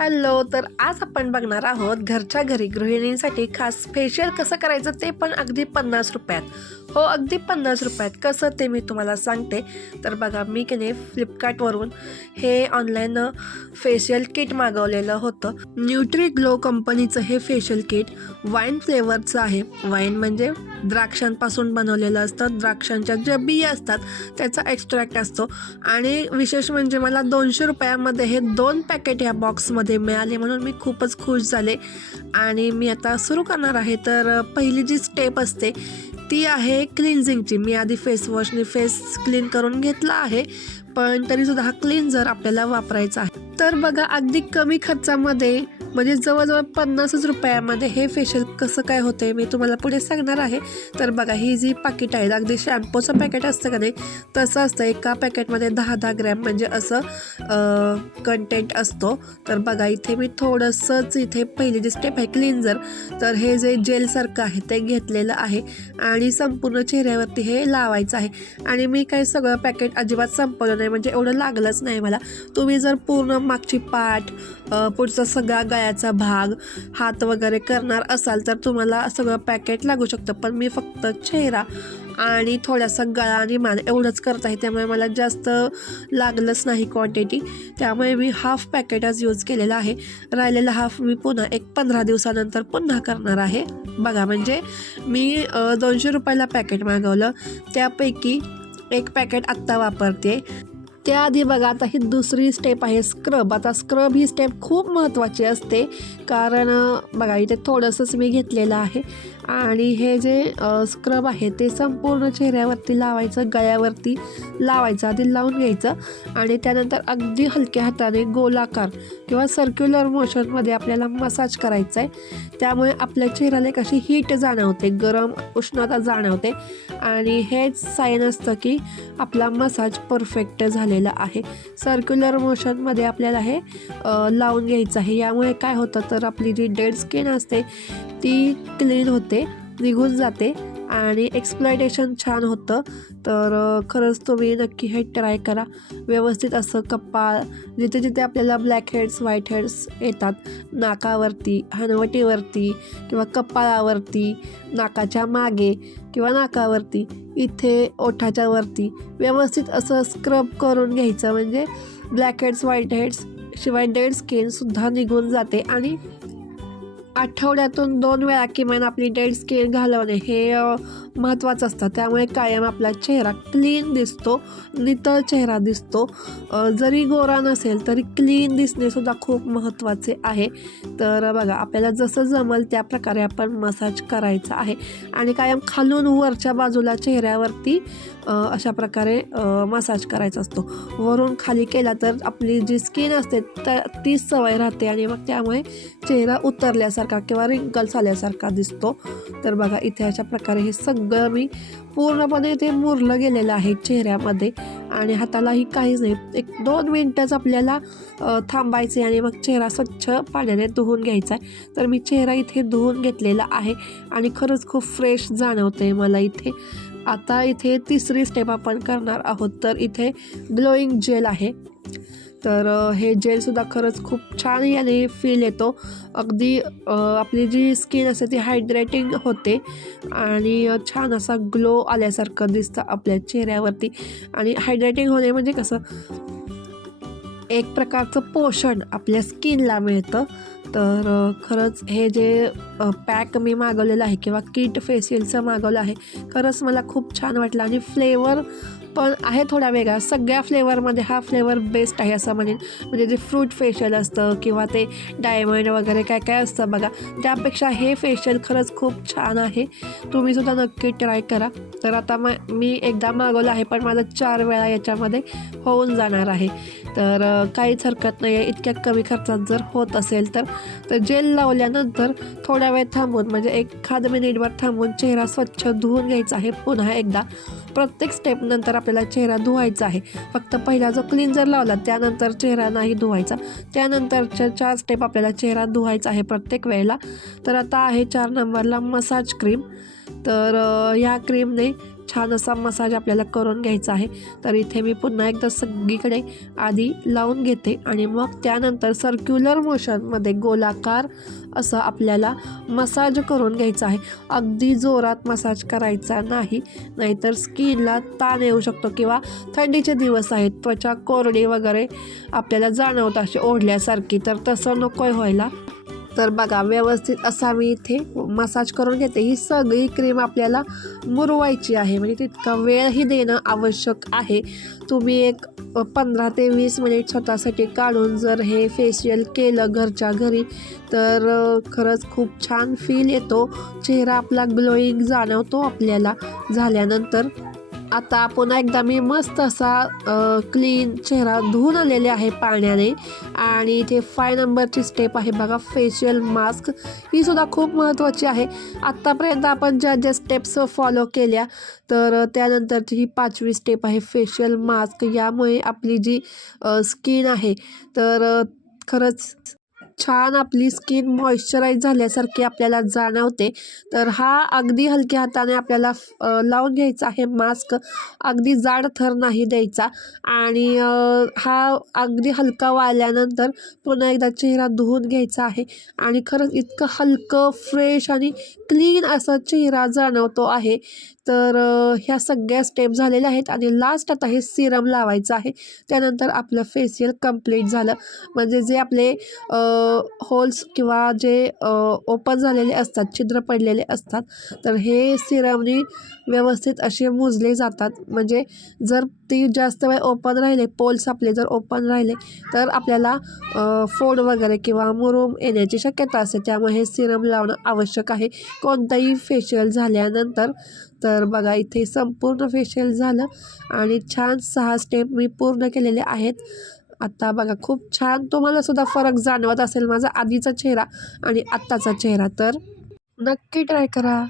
Hello तर आज आपण बघणार आहोत घरच्या घरी गृहिणींसाठी खास फेशियल कसं करायचं ते पण अगदी पन्नास रुपयात. हो अगदी पन्नास रुपयात. कसं ते मी तुम्हाला सांगते. तर बघा मी की नाही फ्लिपकार्टवरून हे ऑनलाईन फेशियल किट मागवलेलं होतं. न्यूट्री ग्लो कंपनीचं हे फेशियल किट वाईन फ्लेवरचं आहे. वाईन म्हणजे द्राक्षांपासून बनवलेलं असतं. द्राक्षांच्या ज्या बिया असतात त्याचा एक्स्ट्रॅक्ट असतो. आणि विशेष म्हणजे मला दोनशे रुपयामध्ये हे दोन पॅकेट या बॉक्समध्ये मिळाले म्हणून मी खूपच खुश झाले. आणि मी आता सुरू करणार आहे. तर पहिली जी स्टेप असते ती आहे क्लिन्झिंगची मी आधी फेसवॉशने फेस क्लीन करून घेतला आहे. पण तरीसुद्धा हा क्लिन्झर आपल्याला वापरायचा आहे. तर बघा अगदी कमी खर्चामध्ये म्हणजे जवळजवळ पन्नासच रुपयामध्ये हे फेशियल कसं काय होते मी तुम्हाला पुढे सांगणार आहे. तर बघा ही जी पाकिट आहेत अगदी शॅम्पूचं पॅकेट असतं का नाही तसं असतं. एका पॅकेटमध्ये दहा दहा ग्रॅम म्हणजे असं कंटेंट असतो. तर बघा इथे मी थोडंसंच इथे पहिली जी स्टेप आहे क्लिन्झर तर हे जे जेलसारखं आहे ते घेतलेलं आहे आणि संपूर्ण चेहऱ्यावरती हे लावायचं आहे. आणि मी काही सगळं पॅकेट अजिबात संपवलं नाही म्हणजे एवढं लागलंच नाही मला. तुम्ही जर पूर्ण मागची पाठ पुढचा सगळा गळ्याचा भाग हात वगैरे करणार असाल तर तुम्हाला सगळं पॅकेट लागू शकतं. पण मी फक्त चेहरा आणि थोडासा गळा आणि मान एवढंच करत आहे. त्यामुळे मला जास्त लागलंच नाही क्वांटिटी त्यामुळे मी हाफ पॅकेटच यूज केलेला आहे. राहिलेला हाफ मी पुन्हा एक पंधरा दिवसानंतर पुन्हा करणार आहे. बघा म्हणजे मी दोनशे रुपयाला पॅकेट मागवलं. त्यापैकी एक पॅकेट आत्ता वापरते. त्याआधी बघा आता ही दुसरी स्टेप आहे स्क्रब आता स्क्रब ही स्टेप खूप महत्त्वाची असते. कारण बघा इथे थोडंसंच मी घेतलेलं आहे. आणि हे जे स्क्रब आहे ते संपूर्ण चेहऱ्यावरती लावायचं गळ्यावरती लावायचं आधी लावून घ्यायचं. आणि त्यानंतर अगदी हलक्या हाताने गोलाकार किंवा सर्क्युलर मोशनमध्ये आपल्याला मसाज करायचा आहे. त्यामुळे आपल्या चेहऱ्याला एक अशी हीट जाणवते गरम उष्णता जाणवते. आणि हेच साईन असतं की आपला मसाज परफेक्ट झालेला आहे. सर्क्युलर मोशनमध्ये आपल्याला हे लावून घ्यायचं आहे. यामुळे काय होतं तर आपली जी डेड स्किन असते ती क्लीन होते निघून जाते. आणि एक्सप्लॉयटेशन छान होतं. तर खरंच तुम्ही नक्की हे ट्राय करा. व्यवस्थित असं कपाळ जिथे जिथे आपल्याला ब्लॅक हेड्स व्हाईट हेड्स येतात नाकावरती हनवटीवरती किंवा कपाळावरती नाकाच्या मागे किंवा नाकावरती इथे ओठाच्या वरती व्यवस्थित असं स्क्रब करून घ्यायचं. म्हणजे ब्लॅक हेड्स व्हाईट हेड्स शिवाय डेड स्किनसुद्धा निघून जाते आणि आठवड्यातून दोन वेळा किमान आपली डेड स्किल घालवणे. हे महत्त्वाचं असतं. त्यामुळे कायम आपला चेहरा क्लीन दिसतो नितळ चेहरा दिसतो. जरी गोरा नसेल तरी क्लीन दिसणेसुद्धा खूप महत्त्वाचे आहे. तर बघा आपल्याला जसं जमल त्या प्रकारे आपण मसाज करायचा आहे. आणि कायम खालून वरच्या बाजूला चेहऱ्यावरती अशा प्रकारे मसाज करायचा असतो. वरून खाली केला तर आपली जी स्किन असते त्या तीच सवय राहते. आणि मग त्यामुळे चेहरा उतरल्यासारखा किंवा रिंकल्स आल्यासारखा दिसतो. तर बघा इथे अशा प्रकारे हे सगळं मी पूर्णपणे ते मुरलं गेलेलं आहे चेहऱ्यामध्ये. आणि हातालाही काहीच नाही. एक दोन मिनटंच आपल्याला थांबायचे आणि मग चेहरा स्वच्छ पाण्याने धुवून घ्यायचा आहे. तर मी चेहरा इथे धुवून घेतलेला आहे आणि खरंच खूप फ्रेश जाणवते मला इथे. आता इथे तिसरी स्टेप आपण करणार आहोत. तर इथे ग्लोईंग जेल आहे. तर हे जेलसुद्धा खरंच खूप छान याने फील येतो. अगदी आपली जी स्किन असते ती हायड्रेटिंग होते आणि छान असा ग्लो आल्यासारखं दिसतं आपल्या चेहऱ्यावरती. आणि हायड्रेटिंग होणे म्हणजे कसं एक प्रकारचं पोषण आपल्या स्किनला मिळतं. तर खरंच हे जे पॅक मी मागवलेलं आहे किंवा किट फेशियलचं मागवलं आहे खरंच मला खूप छान वाटलं. आणि फ्लेवर पण आहे थोडा वेगळा. सगळ्या फ्लेवरमध्ये हा फ्लेवर बेस्ट आहे असं म्हणेन म्हणजे जे फ्रूट फेशियल असतं किंवा ते डायमंड वगैरे काय काय असतं बघा त्यापेक्षा हे फेशियल खरंच खूप छान आहे. तुम्हीसुद्धा नक्की ट्राय करा. तर आता मा मी एकदा मागवलं आहे पण माझं चार वेळा याच्यामध्ये होऊन जाणार आहे. तर काहीच हरकत नाही आहे इतक्या कमी खर्चात जर होत असेल तर तर जेल लावल्यानंतर थोडा वेळ थांबून म्हणजे एखाद मिनिटभर थांबून चेहरा स्वच्छ धुवून घ्यायचा आहे पुन्हा एकदा. प्रत्येक स्टेप नंतर आपल्याला चेहरा धुवायचा आहे. फक्त पहिला जो क्लिन्झर लावला त्यानंतर चेहरा नाही धुवायचा. त्यानंतरच्या चार स्टेप आपल्याला चेहरा धुवायचा आहे प्रत्येक वेळेला. तर आता आहे चार नंबरला मसाज क्रीम तर ह्या क्रीमने छान असा मसाज आपल्याला करून घ्यायचा आहे. तर इथे मी पुन्हा एकदा सगळीकडे आधी लावून घेते आणि मग त्यानंतर सर्क्युलर मोशनमध्ये गोलाकार असं आपल्याला मसाज करून घ्यायचा आहे. अगदी जोरात मसाज करायचा नाही नाहीतर स्किनला ताण येऊ शकतो किंवा थंडीचे दिवस आहेत. त्वचा कोरडी वगैरे आपल्याला जाणवत अशी ओढल्यासारखी. तर तसं नको आहे व्हायला. तर बघा व्यवस्थित असा मी इथे मसाज करून घेते. ही सगळी क्रीम आपल्याला मुरवायची आहे. म्हणजे तितका वेळही देणं आवश्यक आहे. तुम्ही एक पंधरा ते वीस मिनिट स्वतःसाठी काढून जर हे फेशियल केलं घरच्या घरी तर खरंच खूप छान फील येतो. चेहरा आपला ग्लोईंग जाणवतो आपल्याला झाल्यानंतर. आता पुन्हा एकदा मी मस्त असा क्लीन चेहरा धुवून आलेले आहे पाण्याने आणि इथे फाय नंबरची स्टेप आहे बघा फेशियल मास्क ही सुद्धा खूप महत्त्वाची आहे. आत्तापर्यंत आपण ज्या ज्या स्टेप्स फॉलो केल्या तर त्यानंतरची ही पाचवी स्टेप आहे फेशियल मास्क यामुळे आपली जी स्किन आहे तर खरंच छान आपली स्किन मॉइश्चराईज झाल्यासारखी आपल्याला जाणवते. तर हा अगदी हलक्या हाताने आपल्याला लावून घ्यायचा आहे. मास्क अगदी जाड थर नाही द्यायचा. आणि हा अगदी हलका वाळल्यानंतर पुन्हा एकदा चेहरा धुवून घ्यायचा आहे. आणि खरंच इतकं हलकं फ्रेश आणि क्लीन असा चेहरा जाणवतो आहे. तर ह्या सगळ्या स्टेप झालेल्या आहेत आणि लास्ट आता हे सिरम लावायचं आहे. त्यानंतर आपलं फेशियल कंप्लीट झालं. म्हणजे जे आपले होल्स किंवा जे ओपन झालेले असतात छिद्र पडलेले असतात तर हे सिरमनी व्यवस्थित असे मोजले जातात. म्हणजे जर ती जास्त वेळ ओपन राहिले पोल्स आपले जर ओपन राहिले तर आपल्याला फोड वगैरे किंवा मुरूम येण्याची शक्यता असते. त्यामुळे हे सिरम लावणं आवश्यक आहे. कोणताही फेशियल झाल्यानंतर तर बघा इथे संपूर्ण फेशियल झालं आणि छान सहा स्टेप मी पूर्ण केलेले आहेत. आता बघा खूप छान तुम्हाला सुद्धा फरक जाणवत असेल माझा आधीचा चेहरा आणि आत्ताचा चेहरा. तर नक्की ट्राय करा.